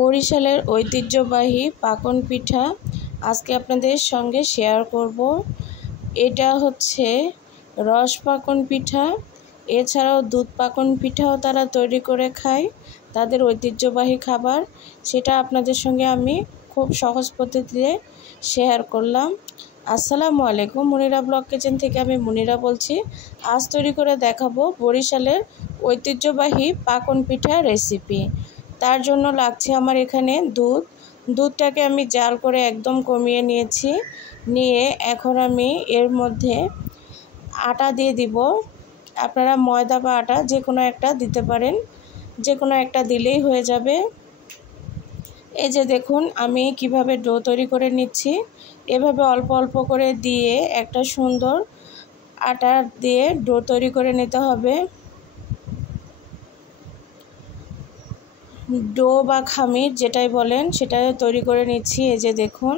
বরিশালের ঐতিহ্যবাহী পাকন পিঠা আজকে আপনাদের সঙ্গে শেয়ার করব। এটা হচ্ছে রস পাকন পিঠা, এছাড়াও দুধ পাকন পিঠাও তারা তৈরি করে খায়। তাদের ঐতিহ্যবাহী খাবার, সেটা আপনাদের সঙ্গে আমি খুব সহজ পদ্ধতিতে শেয়ার করলাম। আসসালামু আলাইকুম, মুনিরা ব্লগ কিচেন থেকে আমি মুনিরা বলছি। আজ তৈরি করে দেখাবো বরিশালের ঐতিহ্যবাহী পাকন পিঠা রেসিপি। তার জন্য লাগছে আমার এখানে দুধটাকে আমি জাল করে একদম কমিয়ে নিয়েছি। নিয়ে এখন আমি এর মধ্যে আটা দিয়ে দিব। আপনারা ময়দা বা আটা যে কোনো একটা দিতে পারেন, যে কোনো একটা দিলেই হয়ে যাবে। এই যে দেখুন আমি কিভাবে ডো তৈরি করে নিচ্ছি। এভাবে অল্প অল্প করে দিয়ে একটা সুন্দর আটা দিয়ে ডো তৈরি করে নিতে হবে। ডো বা খামির যেটাই বলেন সেটা তৈরি করে নিচ্ছি। এই যে দেখুন,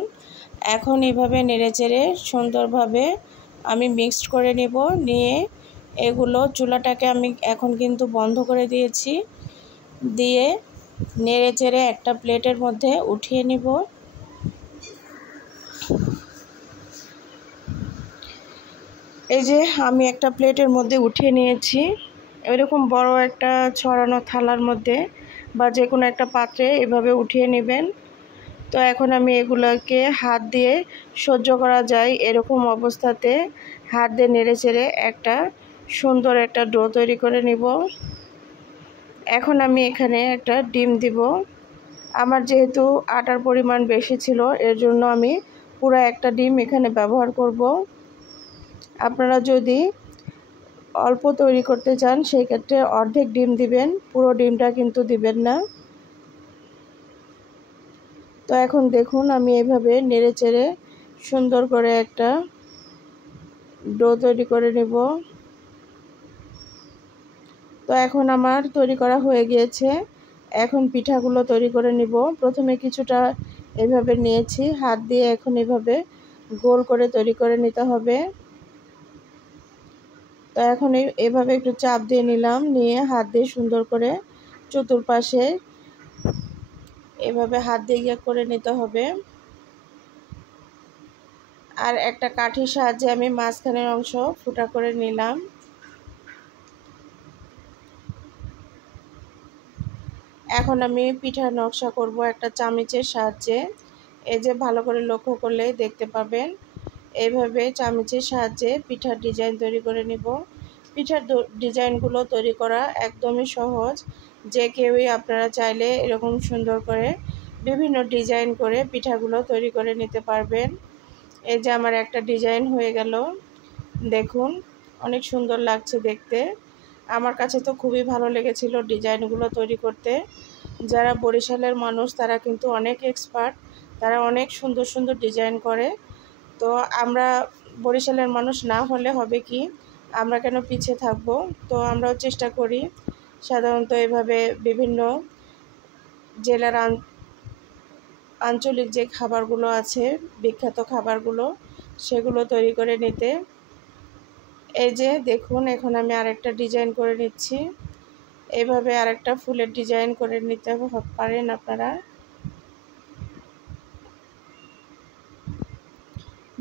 এখন এভাবে নেড়েচেড়ে সুন্দরভাবে আমি মিক্সড করে নেব। নিয়ে এগুলো চুলাটাকে আমি এখন কিন্তু বন্ধ করে দিয়েছি। দিয়ে নেড়েচেড়ে একটা প্লেটের মধ্যে উঠিয়ে নিব। এই যে আমি একটা প্লেটের মধ্যে উঠিয়ে নিয়েছি। এরকম বড় একটা ছড়ানো থালার মধ্যে বা যে কোনো একটা পাত্রে এভাবে উঠিয়ে নেবেন। তো এখন আমি এগুলোকে হাত দিয়ে সহ্য করা যায় এরকম অবস্থাতে হাত দিয়ে নেড়েচেড়ে একটা সুন্দর একটা ডো তৈরি করে নিব। এখন আমি এখানে একটা ডিম দিব। আমার যেহেতু আটার পরিমাণ বেশি ছিল, এর জন্য আমি পুরো একটা ডিম এখানে ব্যবহার করব। আপনারা যদি অল্প তৈরি করতে চান সেই ক্ষেত্রে অর্ধেক ডিম দিবেন, পুরো ডিমটা কিন্তু দিবেন না। তো এখন দেখুন আমি এভাবে নেড়েচেড়ে সুন্দর করে একটা ডো তৈরি করে নেব। তো এখন আমার তৈরি করা হয়ে গিয়েছে। এখন পিঠাগুলো তৈরি করে নিব। প্রথমে কিছুটা এভাবে নিয়েছি হাত দিয়ে, এখন এভাবে গোল করে তৈরি করে নিতে হবে। তো এখন এভাবে একটু চাপ দিয়ে নিলাম, নিয়ে হাত দিয়ে সুন্দর করে চতুর্পাশে এভাবে হাত দিয়ে ইয়ে করে নিতে হবে। আর একটা কাঠির সাহায্যে আমি মাঝখানের অংশ ফুটা করে নিলাম। এখন আমি পিঠার নকশা করব একটা চামচের সাহায্যে। এই যে ভালো করে লক্ষ্য করলে দেখতে পাবেন, এইভাবে চামচের সাহায্যে পিঠার ডিজাইন তৈরি করে নিব। পিঠার ডিজাইনগুলো তৈরি করা একদমই সহজ, যে কেউই আপনারা চাইলে এরকম সুন্দর করে বিভিন্ন ডিজাইন করে পিঠাগুলো তৈরি করে নিতে পারবেন। এই যে আমার একটা ডিজাইন হয়ে গেল, দেখুন অনেক সুন্দর লাগছে দেখতে। আমার কাছে তো খুবই ভালো লেগেছিল ডিজাইনগুলো তৈরি করতে। যারা বরিশালের মানুষ তারা কিন্তু অনেক এক্সপার্ট, তারা অনেক সুন্দর সুন্দর ডিজাইন করে। তো আমরা বরিশালের মানুষ না হলে হবে কি, আমরা কেন পিছিয়ে থাকব? তো আমরাও চেষ্টা করি সাধারণত এভাবে বিভিন্ন জেলার আঞ্চলিক যে খাবারগুলো আছে, বিখ্যাত খাবারগুলো, সেগুলো তৈরি করে নিতে। এই যে দেখুন এখন আমি আরেকটা ডিজাইন করে নিচ্ছি। এইভাবে আরেকটা ফুলের ডিজাইন করে নিতে পারেন আপনারা।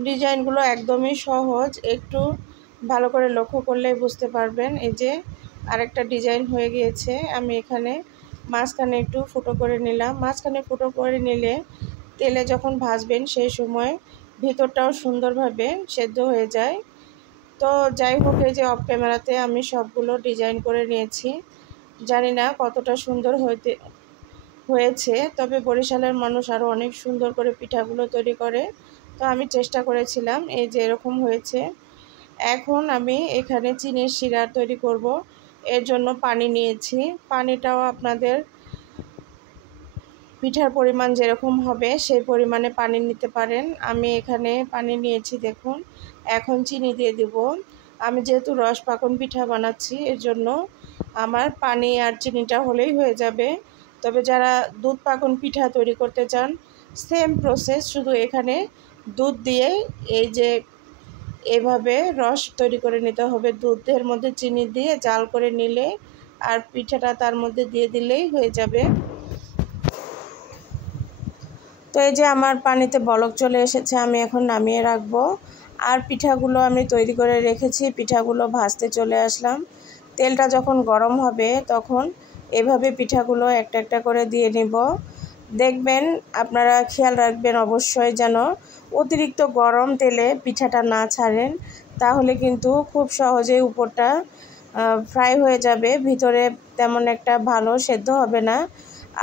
ডিজাইনগুলো একদমই সহজ, একটু ভালো করে লক্ষ্য করলেই বুঝতে পারবেন। এই যে আরেকটা ডিজাইন হয়ে গিয়েছে। আমি এখানে মাঝখানে একটু ফুটো করে নিলাম। মাঝখানে ফুটো করে নিলে তেলে যখন ভাজবেন সেই সময় ভিতরটাও সুন্দরভাবে সেদ্ধ হয়ে যায়। তো যাই হোক, এই যে অফ ক্যামেরাতে আমি সবগুলো ডিজাইন করে নিয়েছি। জানি না কতটা সুন্দর হয়েছে, তবে বরিশালের মানুষ আরও অনেক সুন্দর করে পিঠাগুলো তৈরি করে। তো আমি চেষ্টা করেছিলাম, এই যে এরকম হয়েছে। এখন আমি এখানে চিনির শিরা তৈরি করব। এর জন্য পানি নিয়েছি। পানিটাও আপনাদের পিঠার পরিমাণ যেরকম হবে সেই পরিমাণে পানি নিতে পারেন। আমি এখানে পানি নিয়েছি দেখুন। এখন চিনি দিয়ে দেব। আমি যেহেতু রস পাকন পিঠা বানাচ্ছি, এর জন্য আমার পানি আর চিনিটা হলেই হয়ে যাবে। তবে যারা দুধ পাকন পিঠা তৈরি করতে চান, সেম প্রসেস, শুধু এখানে দুধ দিয়ে এই যে এভাবে রস তৈরি করে নিতে হবে। দুধের মধ্যে চিনি দিয়ে জাল করে নিলে আর পিঠাটা তার মধ্যে দিয়ে দিলেই হয়ে যাবে। তো এই যে আমার পানিতে বলক চলে এসেছে, আমি এখন নামিয়ে রাখবো। আর পিঠাগুলো আমি তৈরি করে রেখেছি, পিঠাগুলো ভাজতে চলে আসলাম। তেলটা যখন গরম হবে তখন এভাবে পিঠাগুলো একটা একটা করে দিয়ে নিব। দেখবেন, আপনারা খেয়াল রাখবেন অবশ্যই যেন অতিরিক্ত গরম তেলে পিঠাটা না ছাড়েন, তাহলে কিন্তু খুব সহজেই উপরটা ফ্রাই হয়ে যাবে, ভিতরে তেমন একটা ভালো সেদ্ধ হবে না।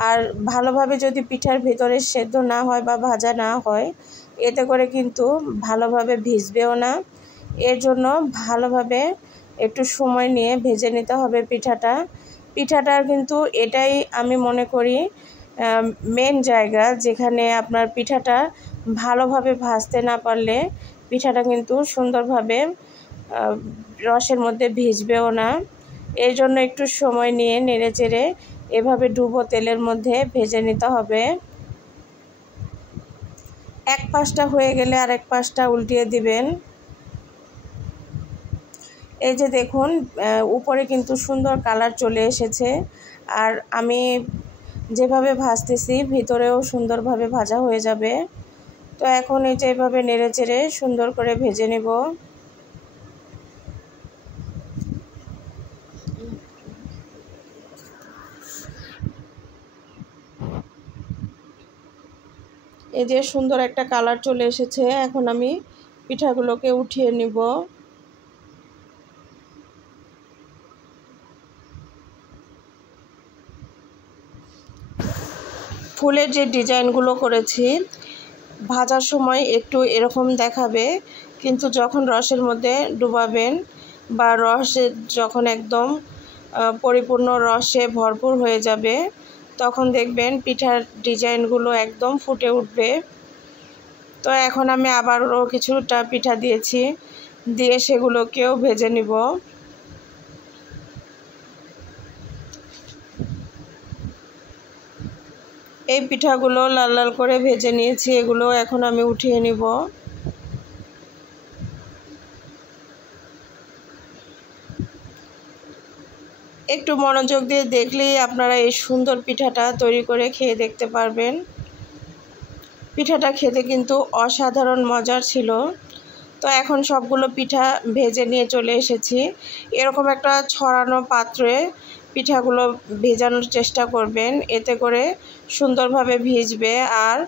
আর ভালোভাবে যদি পিঠার ভিতরে সেদ্ধ না হয় বা ভাজা না হয়, এতে করে কিন্তু ভালোভাবে ভিজবেও না। এর জন্য ভালোভাবে একটু সময় নিয়ে ভেজে নিতে হবে পিঠাটার কিন্তু এটাই আমি মনে করি মেন জায়গা, যেখানে আপনার পিঠাটা ভালোভাবে ভাজতে না পারলে পিঠাটা কিন্তু সুন্দরভাবে রসের মধ্যে ভিজবেও না। এই জন্য একটু সময় নিয়ে নেড়েচেড়ে এভাবে ডুবো তেলের মধ্যে ভেজে নিতে হবে। এক পাশটা হয়ে গেলে আরেক পাশটা উল্টিয়ে দিবেন। এই যে দেখুন, উপরে কিন্তু সুন্দর কালার চলে এসেছে, আর আমি যেভাবে ভাজতেছি ভিতরেও সুন্দরভাবে ভাজা হয়ে যাবে। তো এখন এই যে এভাবে নেড়েচেড়ে সুন্দর করে ভেজে নেব। এই যে সুন্দর একটা কালার চলে এসেছে, এখন আমি পিঠাগুলোকে উঠিয়ে নিব। ফুলের যে ডিজাইনগুলো করেছি ভাজার সময় একটু এরকম দেখাবে, কিন্তু যখন রসের মধ্যে ডুবাবেন বা রসে যখন একদম পরিপূর্ণ রসে ভরপুর হয়ে যাবে, তখন দেখবেন পিঠার ডিজাইনগুলো একদম ফুটে উঠবে। তো এখন আমি আবারও কিছুটা পিঠা দিয়েছি, দিয়ে সেগুলোকেও ভেজে নিব। এই পিঠাগুলো লাল লাল করে ভেজে নিয়েছি, এগুলো এখন আমি উঠিয়ে নিব। একটু মনোযোগ দিয়ে দেখলেই আপনারা এই সুন্দর পিঠাটা তৈরি করে খেয়ে দেখতে পারবেন। পিঠাটা খেতে কিন্তু অসাধারণ মজার ছিল। তো এখন সবগুলো পিঠা ভেজে নিয়ে চলে এসেছি। এরকম একটা ছড়ানো পাত্রে পিঠাগুলো ভেজানোর চেষ্টা করবেন, এতে করে সুন্দরভাবে ভিজবে। আর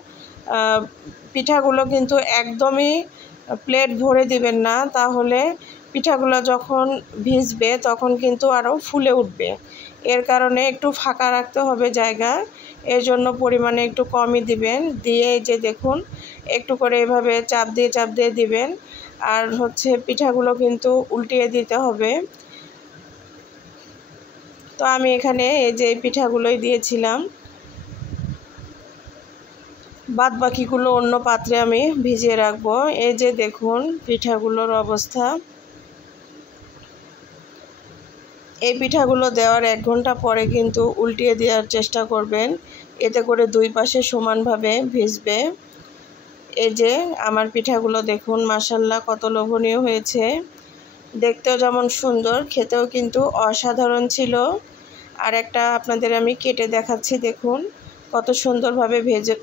পিঠাগুলো কিন্তু একদমই প্লেট ভরে দিবেন না, তাহলে পিঠাগুলো যখন ভিজবে তখন কিন্তু আরও ফুলে উঠবে। এর কারণে একটু ফাঁকা রাখতে হবে জায়গা, এর জন্য পরিমাণে একটু কমই দিবেন। দিয়ে যে দেখুন, একটু করে এভাবে চাপ দিয়ে দিবেন। আর পিঠাগুলো কিন্তু উল্টিয়ে দিতে হবে। তো আমি এখানে এই যে পিঠাগুলোই দিয়েছিলাম, বাদ বাকিগুলো অন্য পাত্রে আমি ভিজিয়ে রাখবো। এই যে দেখুন পিঠাগুলোর অবস্থা। এই পিঠাগুলো দেওয়ার 1 ঘন্টা পরে কিন্তু উল্টিয়ে দেওয়ার চেষ্টা করবেন, এতে করে দুই পাশে সমানভাবে ভিজবে। এই যে আমার পিঠাগুলো দেখুন, মাশাআল্লাহ কত লোভনীয় হয়েছে, দেখতেও যেমন সুন্দর, খেতেও কিন্তু অসাধারণ ছিল। আর একটা আপনাদের আমি কেটে দেখাচ্ছি, দেখুন কত সুন্দরভাবে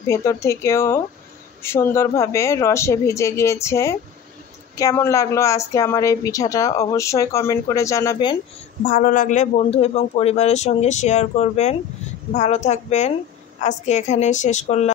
ভেতর থেকেও সুন্দরভাবে রসে ভিজে গিয়েছে। কেমন লাগলো আজকে আমার এই পিঠাটা অবশ্যই কমেন্ট করে জানাবেন। ভালো লাগলে বন্ধু এবং পরিবারের সঙ্গে শেয়ার করবেন। ভালো থাকবেন। আজকে এখানে শেষ করলাম।